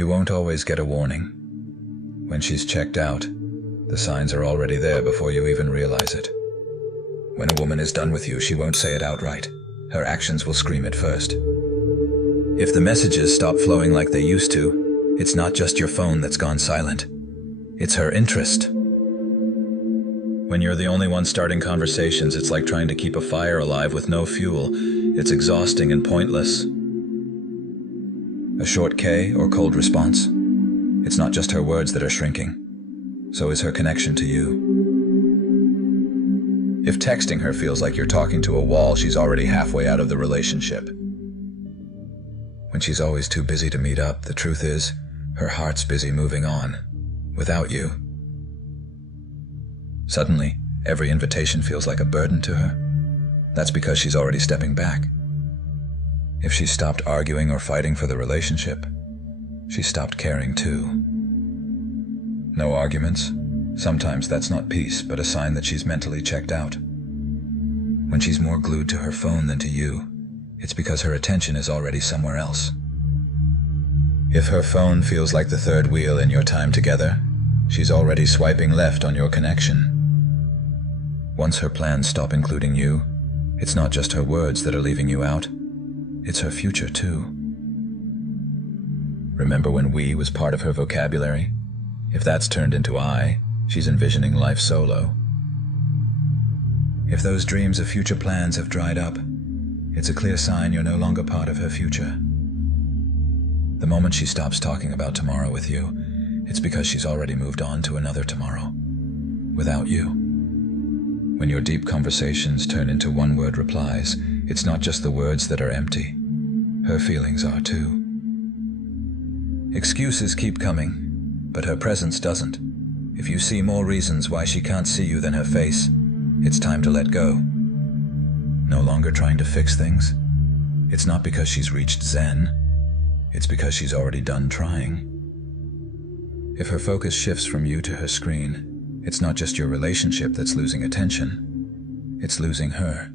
You won't always get a warning. When she's checked out, the signs are already there before you even realize it. When a woman is done with you, she won't say it outright. Her actions will scream it first. If the messages stop flowing like they used to, it's not just your phone that's gone silent. It's her interest. When you're the only one starting conversations, it's like trying to keep a fire alive with no fuel. It's exhausting and pointless. A short K or cold response? It's not just her words that are shrinking. So is her connection to you. If texting her feels like you're talking to a wall, she's already halfway out of the relationship. When she's always too busy to meet up, the truth is, her heart's busy moving on, without you. Suddenly, every invitation feels like a burden to her. That's because she's already stepping back. If she stopped arguing or fighting for the relationship, she stopped caring too. No arguments? Sometimes that's not peace, but a sign that she's mentally checked out. When she's more glued to her phone than to you, it's because her attention is already somewhere else. If her phone feels like the third wheel in your time together, she's already swiping left on your connection. Once her plans stop including you, it's not just her words that are leaving you out, it's her future too. Remember when we was part of her vocabulary? If that's turned into I, she's envisioning life solo. If those dreams of future plans have dried up, it's a clear sign you're no longer part of her future. The moment she stops talking about tomorrow with you, it's because she's already moved on to another tomorrow, without you. When your deep conversations turn into one-word replies, it's not just the words that are empty. Her feelings are too. Excuses keep coming, but her presence doesn't. If you see more reasons why she can't see you than her face, it's time to let go. No longer trying to fix things. It's not because she's reached Zen. It's because she's already done trying. If her focus shifts from you to her screen, it's not just your relationship that's losing attention. It's losing her.